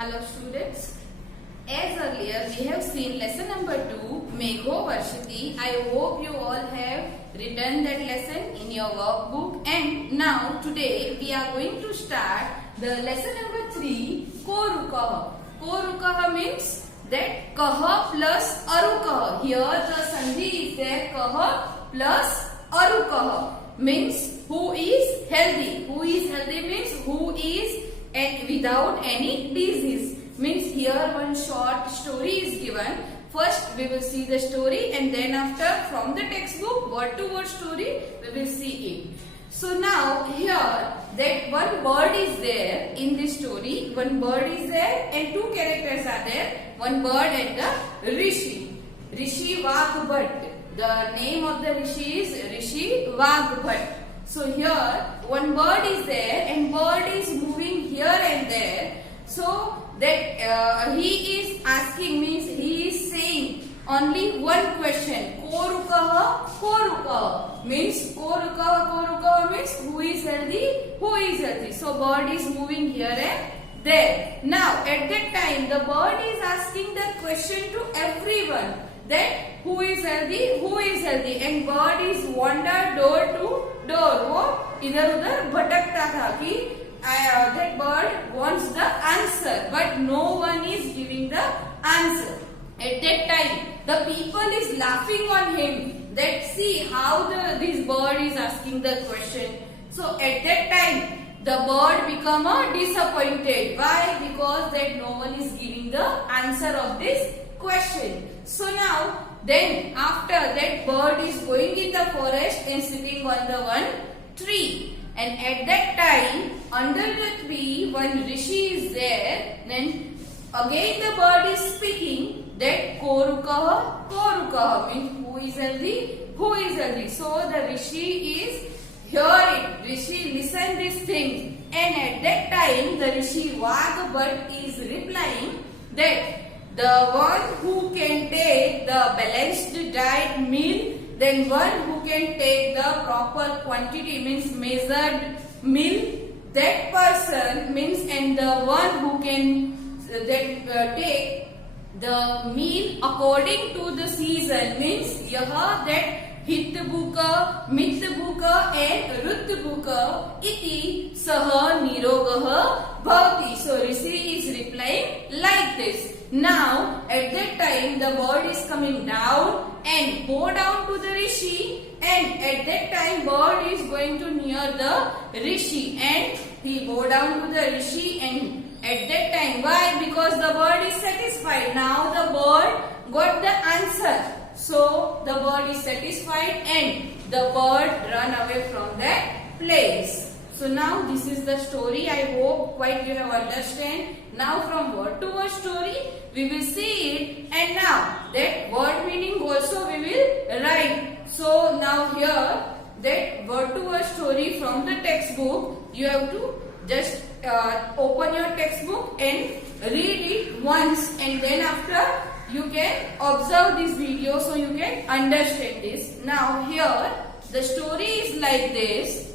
Hello students. As earlier we have seen lesson number 2, Megho Varshati. I hope you all have written that lesson in your workbook, and now today we are going to start the lesson number 3, Korukah. Korukah means that Kah plus Arukah. Here the sandhi is there, Kah plus Arukah means who is healthy. Who is healthy means who is without any disease. Means here one short story is given. First we will see the story, and then after from the textbook word to word story we will see it. So now here that one bird is there in this story. One bird is there and two characters are there. One bird and the Rishi. Rishi Vagbhat. The name of the Rishi is Rishi Vagbhat. So here one bird is there and bird is moving here and there. So that he is asking means he is saying only one question. Korukah, Korukah means Korukah means who is healthy, who is healthy. So bird is moving here and there. Now at that time the bird is asking the question to everyone that who is healthy, and bird is wander door to door. वो इधर उधर भटकता था कि that bird wants the answer, but no one is giving the answer. At that time the people is laughing on him that see how this bird is asking the question. So at that time the bird become disappointed. Why? Because that no one is giving the answer of this question. So now then after that bird is going in the forest and sitting on the one tree, and at that time under the tree one Rishi is there. Then again the bird is speaking that Korukah, Korukah means who is healthy, who is healthy. So the Rishi is hearing, Rishi listen these things, and at that time the Rishi Vagbhat is replying that the one who can take the balanced diet meal, then one who can take the proper quantity means measured meal, that person means, and the one who can take the meal according to the season means yaha that हितबुक मितबुक and रुतबुक iti सह निरोगः भवति. So Rishi is replying like this. Now at that time the bird is coming down and go down to the Rishi, and at that time bird is going to near the Rishi and he go down to the Rishi, and at that time why? Because the bird is satisfied. Now the bird got the answer. So the bird is satisfied and the bird run away from that place. So now this is the story. I hope quite you have understand. Now from word to word story we will see it, and now that word meaning also we will write. So now here that word to word story from the textbook, you have to just open your textbook and read it once, and then after you can observe this video so you can understand this. Now here the story is like this.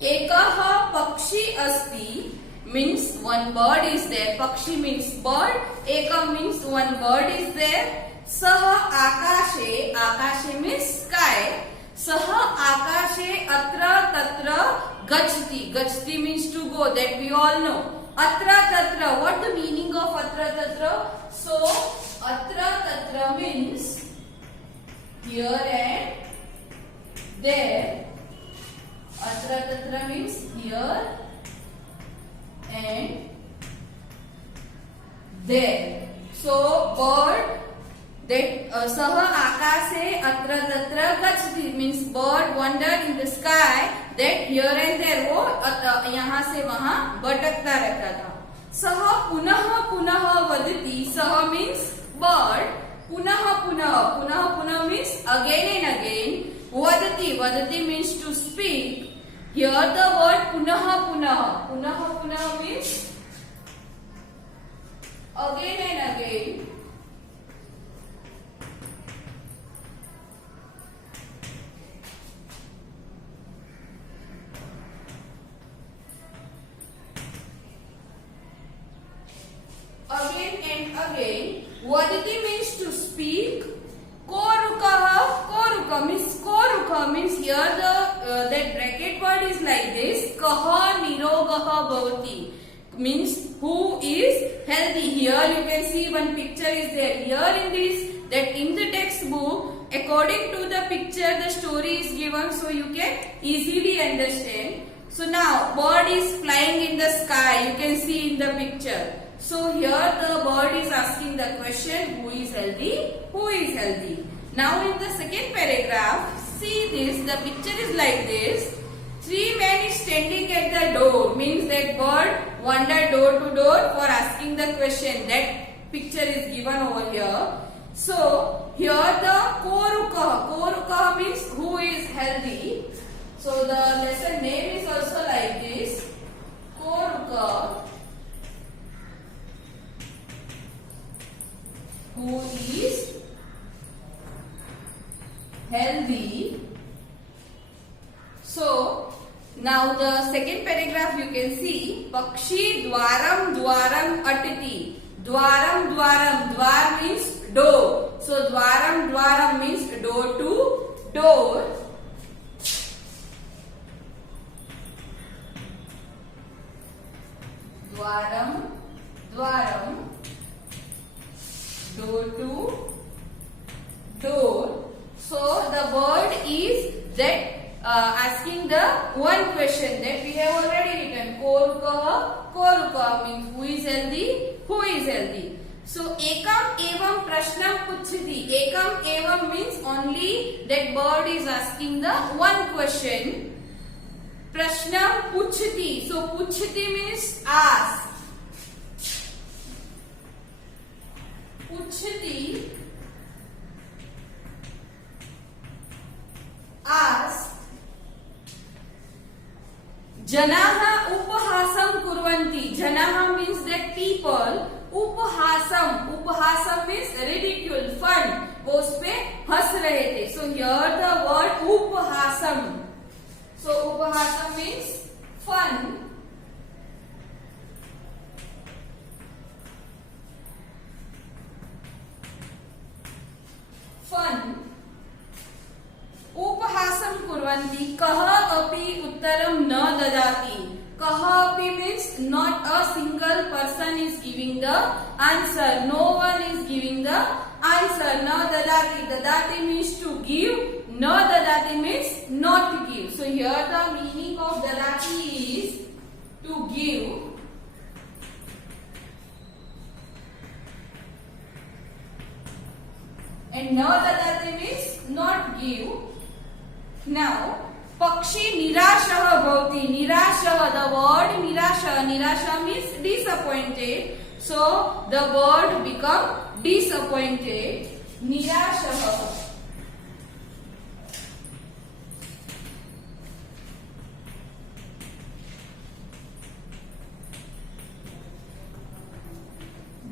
Ekah pakshi asti means one bird is there. Pakshi means bird. Eka means one bird is there. Sah akashe, akashe means sky. Sah akashe atra tatra gachti. Gachti means to go, that we all know. Atra tatra, what the meaning of atra tatra? So atra tatra means here and there. Atra tatra means here and there. So bird that saha akase atra tatra gachti means bird wander in the sky, that here and there वो यहाँ से वहाँ भटकता रहता था. सह पुनः पुनः वदति. सह means bird. Punah punah, punah punah means again and again. Vadati, vadati means to speak. Here the word punah punah. Punah punah means again and again. again. Vadati means to speak. Koruka means here that bracket word is like this. Kaha nirogaha bhavati means who is healthy. Here you can see one picture is there. Here in this, that in the textbook, according to the picture, the story is given, so you can easily understand. So now bird is flying in the sky. You can see in the picture. So here the bird is asking the question, who is healthy? Who is healthy? Now in the second paragraph, see this, the picture is like this. 3 men is standing at the door, means that bird wandered door to door for asking the question. That picture is given over here. So here the koruka means who is healthy. So the lesson name is also like this. Koruka, who is healthy. So now the second paragraph you can see, Pakshi dwaram dwaram atati. Dwaram dwar means door. So dwaram means door to door. Dwaram door to door. So the word is that asking the one question that we have already written. Koruka means who is healthy? Who is healthy? So ekam evam prashnam puchhati. Ekam evam means only that bird is asking the one question. Prashnam puchhati. So puchhati means ask. Puchhati, ask. Janaha upahasam kurvanti. Janaha means that people. Upahasam means ridicule, fun. वो उस पे हंस रहे थे. So here the word upahasam. So upahasam means fun. उपहासम कुर्वन्ति. कः अपि उत्तरम न ददाति. कः अपि means not a single person is giving the answer. No one is giving the answer. न ददाति. ददाति means to give. न ददाति means not to give. So here the meaning of ददाति is to give. And न ददाति means not give. Now, Pakshi nirashah bhavati. Nirashah, the word nirasha means disappointed. So, the bird become disappointed. Nirashah.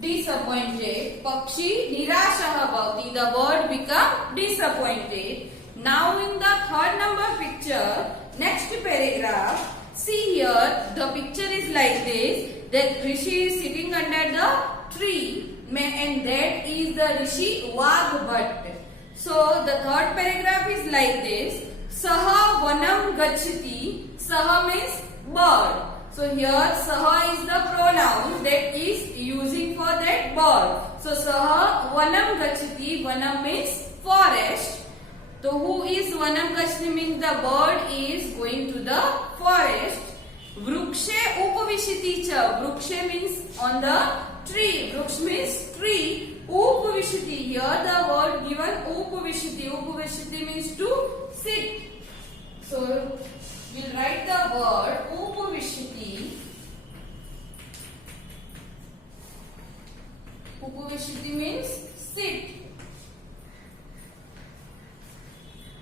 Disappointed. Pakshi nirashah bhavati. The bird become disappointed. Now in the third number picture, next paragraph, see here the picture is like this, that Rishi is sitting under the tree and that is the Rishi Vagbhat. So the third paragraph is like this, Saha Vanam Gachati. Saha means bird. So here Saha is the pronoun that is using for that bird. So Saha Vanam Gachati. Vanam means forest. So who is Vanam Gachati means the bird is going to the forest. Vrukshe upavishiti cha. Vrukshe means on the tree. Vruksha means tree. Upavishiti. Here the word given upavishiti. Upavishiti means to sit. So we'll write the word upavishiti. Upavishiti means sit.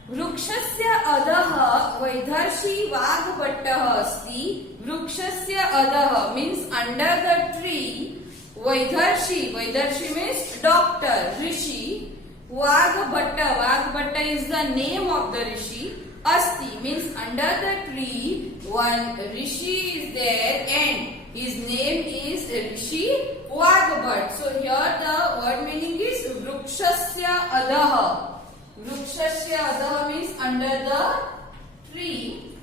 वृक्षस्य अधः वैधर्षि वाग्भट्टः अस्ति. वृक्षस्य अधः means under the tree. Vaidharshi means doctor, rishi. Vagbhatta is the name of the rishi. Asti means under the tree one rishi is there and His name is Rishi Vagbhat. So here the word meaning is vrukshasya adha. Vrukshasya adha means under the tree.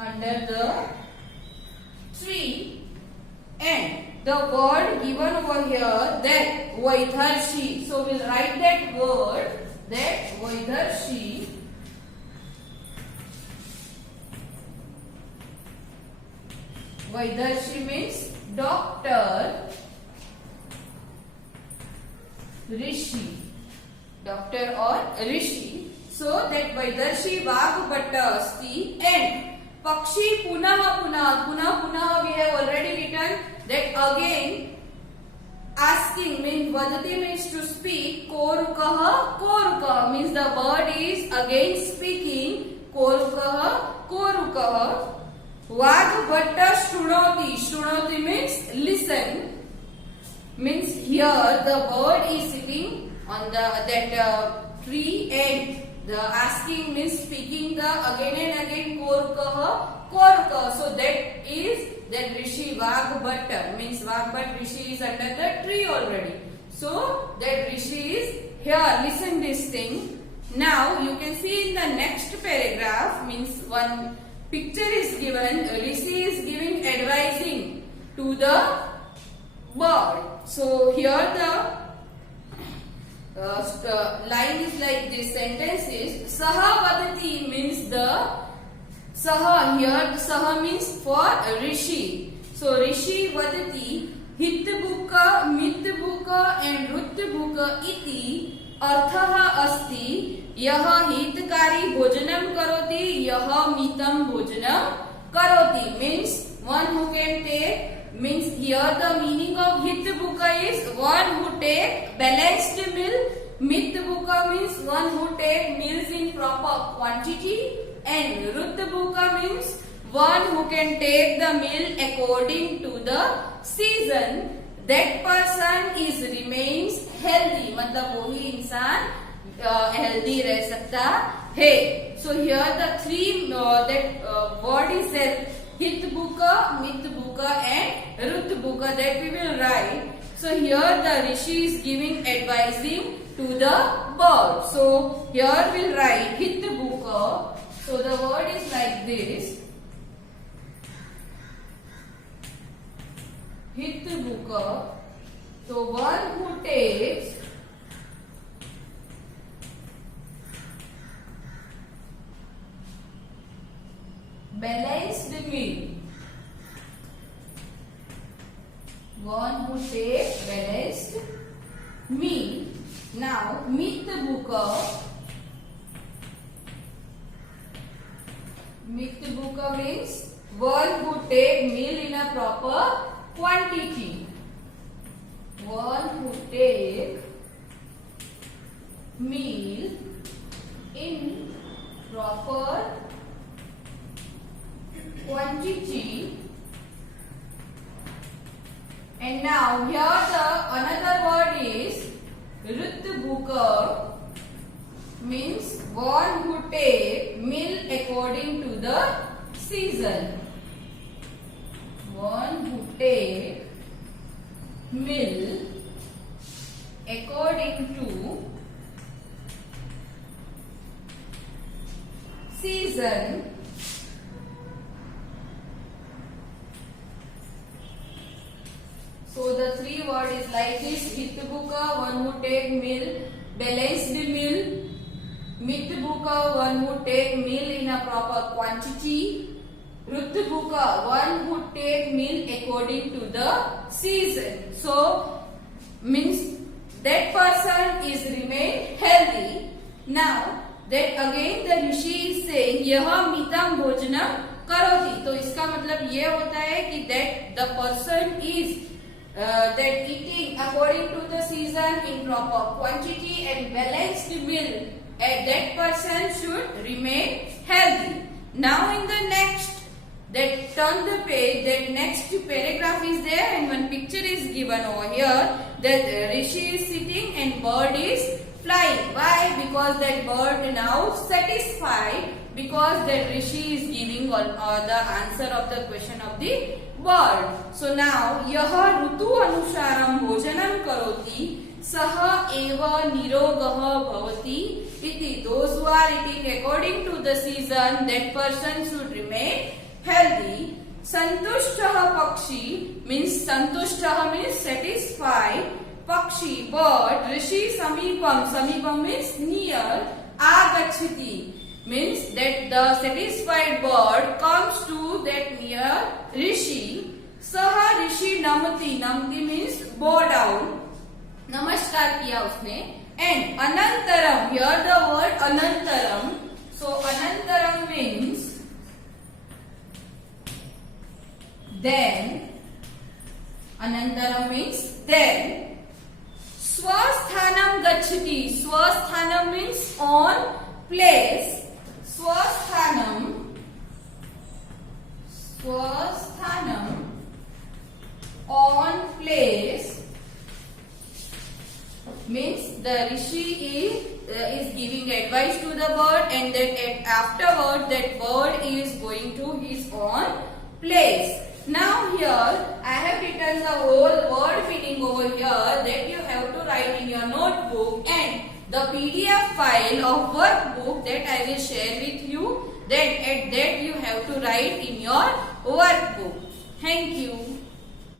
Under the tree, and the word given over here, that Vaidharshi. So we'll write that word, that Vaidharshi. Vaidharshi means doctor. Rishi, doctor or Rishi. So that Vaidharshi Vagbhatta asti, and Pakshi Punah Punah. Punah Punah we have already written that again. Asking means Vadati means to speak. Korukaha Korukaha means the bird is again speaking. Korukaha Korukaha. Vagbhatta Shrunoti. Shrunoti means listen. Means here the bird is sitting on that tree, and the asking means speaking the again and again Korukaha Korukaha. So that is that Rishi Vagbhatta, means Vagbhat Rishi is under the tree already. So that Rishi is here, listen this thing. Now you can see in the next paragraph, means one picture is given. Rishi is giving advising to the bird. So here the line is like this. Sentence is Saha Vadati means the Saha. Here the Saha means for Rishi. So Rishi Vadati Hitbhuka, Mitbhuka and Rutbhuka iti Arthaha asti Yaha hitkari bhojanam karoti, Yaha mitam bhojanam karoti. Means one who can take. Means here the meaning of Hitbhuka is one who take balanced meal. Mitbhuka means one who take meals in proper quantity, and Rutbhuka means one who can take the meal according to the season. That person is remains healthy. मतलब वही इंसान healthy रह सकता है. So here the three that word is there. Hitbhuka, Mitbhuka and Rutbhuka, that we will write. So here the Rishi is giving advising to the bird. So here we'll write Hitbhuka. So the word is like this. Hitbhuka. So one who takes balanced meal. One who takes balanced meal. Now, Mitbhuka. Mitbhuka means one who take meal in a proper quantity. One who take meal in proper quantity. And now here the another word is Rutbhuka, means one who take meal according to the season. One who take meal according to season. So the three word is like this. Hitbhuka, one who take meal, balanced meal. Mitbhuka, one who take meal in a proper quantity. Rutbhuka, one who take meal according to the season. So means that person is remain healthy. Now that again the Rishi is saying यह मितम भोजनम करोति. तो इसका मतलब ये होता है कि that the person is that eating according to the season in proper quantity and balanced meal, and that person should remain healthy. Now in the next, that turn the page, that next paragraph is there and one picture is given over here, that Rishi is sitting and bird is flying. Why? Because that bird now satisfied, because that Rishi is giving the answer of the question of the bird. So now यह ऋतु अनुसारं भोजनं करोति सः एव निरोगः भवति इति. Those who are eating according to the season, that person should remain healthy. संतुष्टः पक्षी means संतुष्टः means satisfied. Pakshi bird. Rishi samipam. Samipam means near. Agachati means that the satisfied bird comes to that near Rishi. Saha Rishi namati. Namati means bow down. Namaskar किया उसने. And anantaram. Here the word anantaram. So anantaram means then. Anantaram means then. Swasthanam gachati. Swasthanam means on place. Swasthanam on place means the Rishi is giving advice to the bird, and that afterward that bird is going to his own place. Now here I have written the whole word meaning over here that you have to write in your notebook, and the PDF file of workbook that I will share with you. Then at that you have to write in your workbook. Thank you.